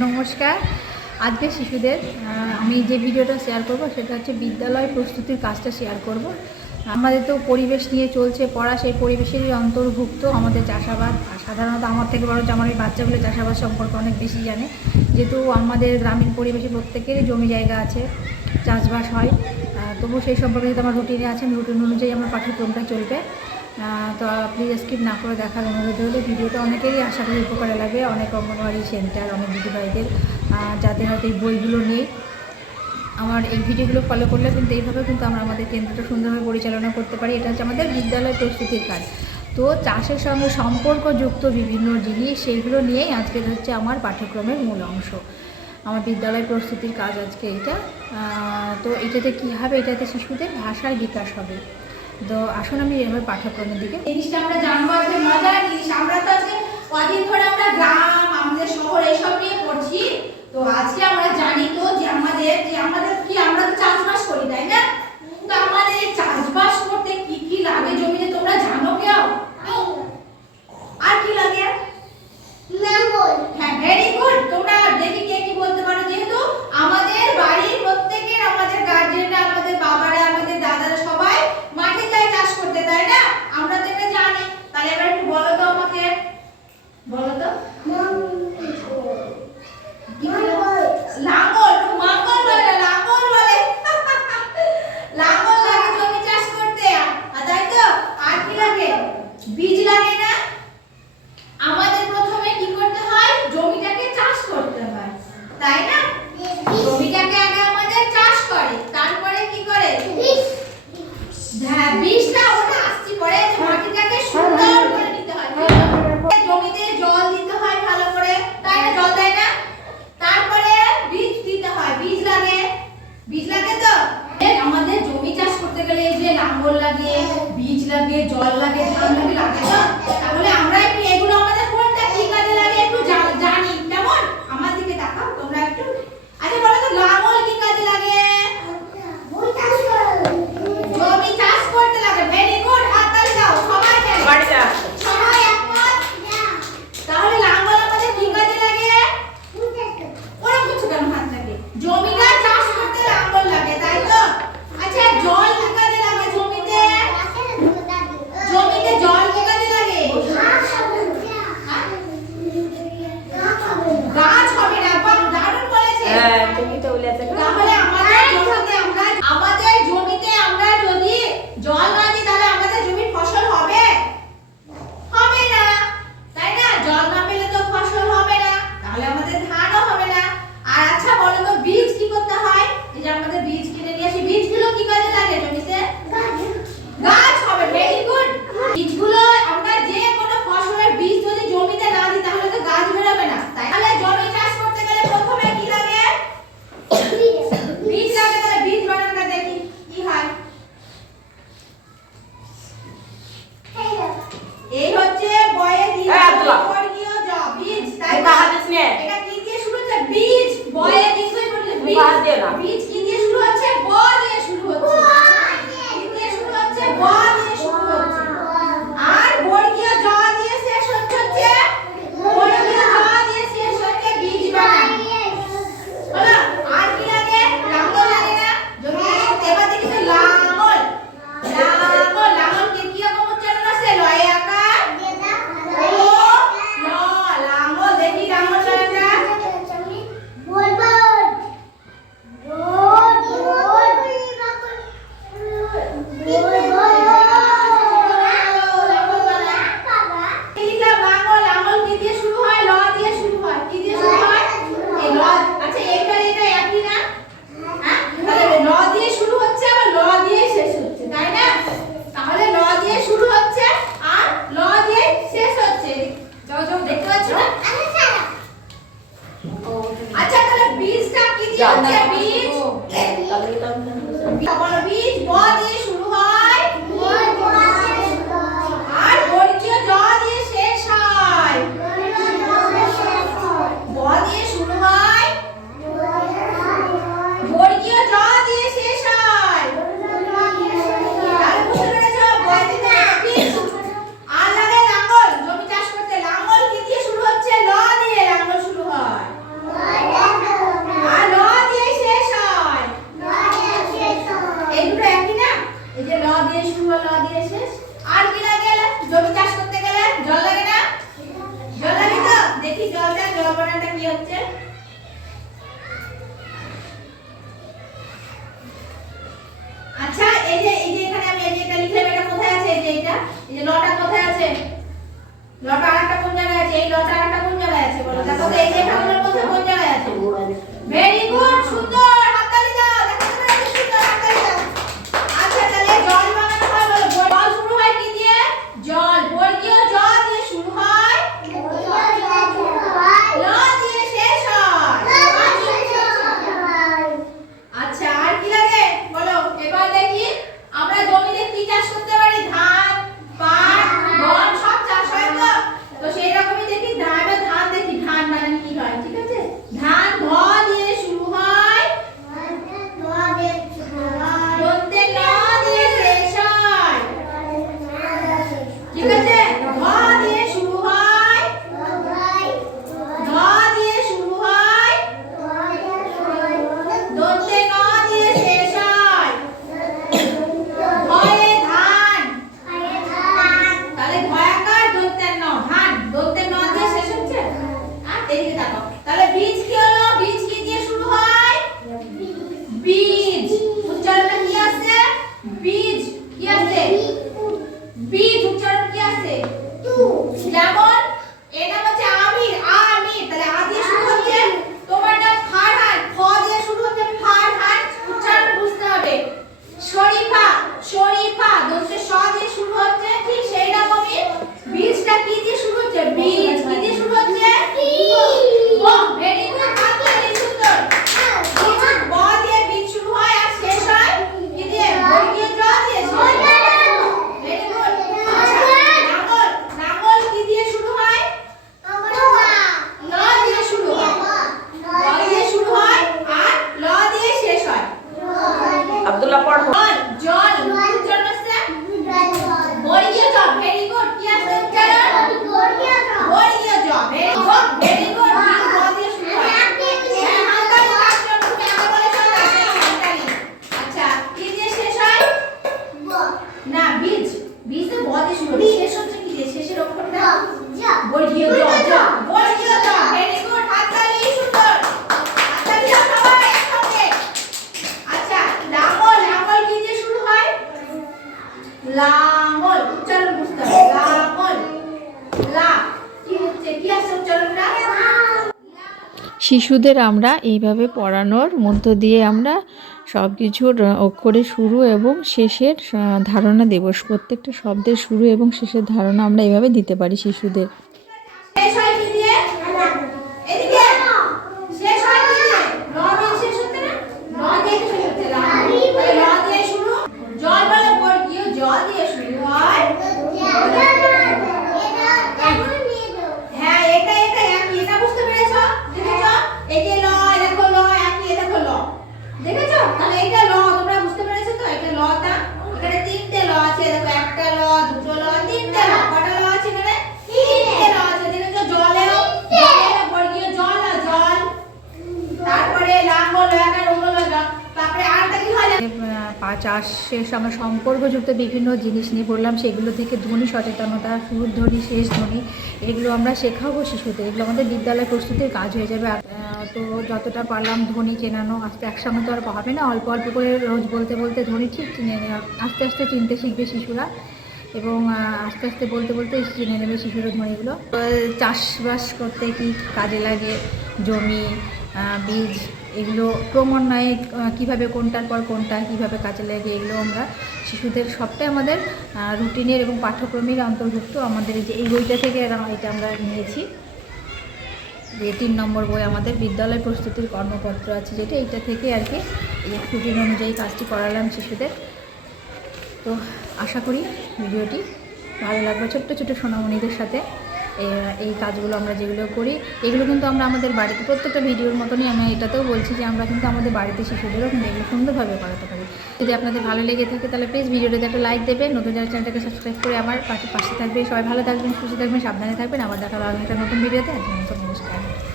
নমস্কার। আজকে শিশুদের আমি যে ভিডিওটা শেয়ার করব সেটা হচ্ছে বিদ্যালয় প্রস্তুতির কাজটা শেয়ার করব। আমাদের তো পরিবেশ নিয়ে চলছে পড়া, সেই পরিবেশেরই অন্তর্ভুক্ত আমাদের চাষাবাদ। আর সাধারণত আমার থেকে বড় আমার এই বাচ্চাগুলো চাষাবাদ সম্পর্কে অনেক বেশি জানে। যেহেতু আমাদের গ্রামীণ পরিবেশে প্রত্যেকেরই জমি জায়গা আছে, চাষবাস হয়। তবু সেই সম্পর্কে যেহেতু আমার রুটিনে আছে রুটিন অনুযায়ী আমার পাঠ্যক্রমটা চলবে। তো প্লিজ স্কিপ না করে দেখার অনুরোধ হলে ভিডিওটা অনেকেরই আশা করি উপকারে লাগে অনেক অঙ্গনওয়াড়ি সেন্টার অনেক দিদিভাইদের যাদের হয়তো এই বইগুলো নেই। আমার এই ভিডিওগুলো ফলো করলে কিন্তু এইভাবে কিন্তু আমরা আমাদের কেন্দ্রটা সুন্দরভাবে পরিচালনা করতে পারি। এটা হচ্ছে আমাদের বিদ্যালয় প্রস্তুতির কাজ। তো চাষের সঙ্গে সম্পর্কযুক্ত বিভিন্ন জিনিস, সেইগুলো নিয়েই আজকে হচ্ছে আমার পাঠ্যক্রমের মূল অংশ। আমার বিদ্যালয় প্রস্তুতির কাজ আজকে এটা তো এটাতে কী হবে? এটাতে শিশুদের ভাষার বিকাশ হবে। তো আসুন আমি এভাবে পাঠক্রমের দিকে। জিনিসটা আমরা জানব আজকে মজার বিষ না ওটা আস্তি পরে। হ্যাঁ। মাটিটাকে হ্যাঁ, সুন্দর হ্যাঁ, করে নিতে হয়। জমিতে জল দিতে হয় ভালো করে। তাই জল দেয় না? তারপরে বীজ দিতে হয়। বীজ লাগে। বীজ লাগে তো? আমাদের জমি চাষ করতে গেলে এই যে লাঙ্গল লাগে বীজ লাগে জল লাগে ধান লাগে লাগে তো? এই যে এই যে এখানে আমি এই যে এটা লিখলাম, এটা কোথায় আছে? এই যে এটা, এই যে লটা কোথায় আছে? লটা আরেকটা কোন জায়গায় আছে? এই লটা আরেকটা কোন জায়গায় আছে? বলো। দেখো এই যে ঠাকুরের মধ্যে কোন জায়গায় আছে? ভেরি গুড সুন্দর হাততালি দাও দেখো তো এত সুন্দর হাততালি দাও আচ্ছা তাহলে জল বানানো হয় বলো জল শুরু হয় কি দিয়ে জল বর্গীয় জ দিয়ে শুরু হয় ল দিয়ে শেষ হয় আচ্ছা আর কি লাগে বলো এবার দেখি আমরা জমিতে কি চাষ করতে পারি ধান পাট গম সব চাষ হয় তো তো সেই রকমই দেখি ধান এবার ধান দেখি ধান মানে কি হয় ঠিক আছে ধান ধ দিয়ে শুরু হয় বলতে ন দিয়ে শেষ হয় ঠিক আছে ধ দিয়ে শুরু হয় ধ দিয়ে শুরু হয় দন্তে ন দিয়ে শেষ হয় ভয়ে ধান তাহলে ভয়াকার দন্তে ন ধান দন্তে ন দিয়ে শেষ হচ্ছে আর এদিকে তাকাও তাহলে বীজ কি হলো বীজ কি দিয়ে শুরু হয় বীজ উচ্চারণটা কি আছে বীজ কি আছে বীজ উচ্চারণ কি আছে যেমন এটা হচ্ছে আমির আমির তাহলে আ দিয়ে শুরু হচ্ছে তোমার নাম ফারহান খ দিয়ে শুরু হচ্ছে ফারহান উচ্চারণ বুঝতে হবে শরীফা শরীফা দোষে স দিয়ে শুরু হচ্ছে ঠিক সেই রকমই বীজটা কি দিয়ে শুরু হচ্ছে বীজ কি দিয়ে শুরু হচ্ছে ও ভেরি গুড হাততালি সুন্দর বীজ ব দিয়ে বীজ শুরু হয় আর শেষ হয় কি দিয়ে বর্গীয় জ দিয়ে শেষ হয় ভেরি গুড আচ্ছা নাঙ্গল নাঙ্গল কি দিয়ে শুরু হয় ল দিয়ে শুরু হয় ল দিয়ে শুরু হয় আর ল দিয়ে শেষ হয় আব্দুল্লাহ পড়ো জল জল উচ্চারণ হচ্ছে বর্গীয় জ ভেরি গুড কি আছে উচ্চারণ বর্গীয় জ ভেরি গুড ভেরি গুড ল দিয়ে শুরু হয় হ্যাঁ হাততালি পাঁচজন তুমি আগে বলেছ না হাততালি আচ্ছা কি দিয়ে শেষ হয় না বীজ বীজ তো ব দিয়ে শুরু হয় শেষ হচ্ছে কি দিয়ে শেষের অক্ষরটা বর্গীয় জ জ বর্গীয় জ ভেরি গুড হাততালি সুন্দর হাততালি দাও সবাই একসঙ্গে আচ্ছা লাঙ্গল লাঙ্গল কি দিয়ে শুরু হয় লাঙ্গল উচ্চারণ বুঝতে হবে লাঙ্গল লা কি হচ্ছে? কি আছে উচ্চারণটা শিশুদের আমরা এইভাবে পড়ানোর মধ্য দিয়ে আমরা সব কিছুর অক্ষরে শুরু এবং শেষের ধারণা দেব। প্রত্যেকটা শব্দের শুরু এবং শেষের ধারণা আমরা এইভাবে দিতে পারি শিশুদের শেষ হয় কি দিয়ে এদিকে শেষ হয় কি দিয়ে ল দিয়ে শেষ হচ্ছে না ল দিয়ে শেষ হচ্ছে লা তাহলে ল দিয়ে শুরু জল বলে বর্গীয় জ দিয়ে শুরু হয় হ্যাঁ এটা এটা একই এটা বুঝতে পেরেছ দেখেছ এই যে ল এই দেখো ল একই এই দেখো ল দেখেছ তাহলে এটা ল তোমরা বুঝতে পেরেছ তো এটা লটা এখানে তিনটে ল আছে দেখো একটা ল দুটো ল তিনটে ল কটা ল আছে এখানে তিনটে ল আছে দেখেছ জলেও জলের বর্গীয় জল আর জল তারপরে লাঙ্গল একটা রঙ্গল তারপরে আরটা কি হয় আহ, পা- চাষের সঙ্গে সম্পর্কযুক্ত বিভিন্ন জিনিস নিয়ে পড়লাম সেগুলো থেকে ধ্বনি সচেতনতা সুর ধ্বনি শেষ ধ্বনি এগুলো আমরা শেখাবো শিশুদের। এগুলো আমাদের বিদ্যালয় প্রস্তুতির কাজ হয়ে যাবে। তো যতটা পারলাম ধ্বনি চেনানো, আস্তে একসঙ্গে তো আর হবে না, অল্প অল্প করে রোজ বলতে বলতে ধ্বনি ঠিক চিনে আস্তে আস্তে চিনতে শিখবে শিশুরা এবং আস্তে আস্তে বলতে বলতে চিনে নেবে শিশুরা ধ্বনিগুলো চাষবাস করতে কি কাজে লাগে? জমি বীজ এগুলো ক্রমান্বয়ে কীভাবে কোনটার পর কোনটা, কীভাবে কাজে লাগে, এগুলো আমরা শিশুদের সবটাই আমাদের রুটিনের এবং পাঠ্যক্রমের অন্তর্ভুক্ত আমাদের যে এই বইটা থেকে এটা আমরা নিয়েছি। যে তিন নম্বর বই আমাদের বিদ্যালয় প্রস্তুতির কর্মপত্র আছে যেটা, এইটা থেকে আর কি রুটিন অনুযায়ী কাজটি করালাম শিশুদের। তো আশা করি ভিডিওটি ভালো লাগবে। ছোট্ট ছোট্ট সোনামণিদের সাথে এই কাজগুলো আমরা যেগুলো করি, এগুলো কিন্তু আমরা আমাদের বাড়িতে প্রত্যেকটা ভিডিওর মতনই আমি এটাতেও বলছি যে আমরা কিন্তু আমাদের বাড়িতে শিশুদেরও কিন্তু এগুলো সুন্দরভাবে করাতে পারি। যদি আপনাদের ভালো লেগে থাকে তাহলে প্লিজ ভিডিওটাতে একটা লাইক দেবেন। নতুন যারা চ্যানেলটাকে সাবস্ক্রাইব করে আমার পাশে পাশে থাকবে সবাই ভালো থাকবেন, সুস্থ থাকবেন, সাবধানে থাকবেন। আবার দেখা হবে একটা নতুন ভিডিওতে। নমস্কার।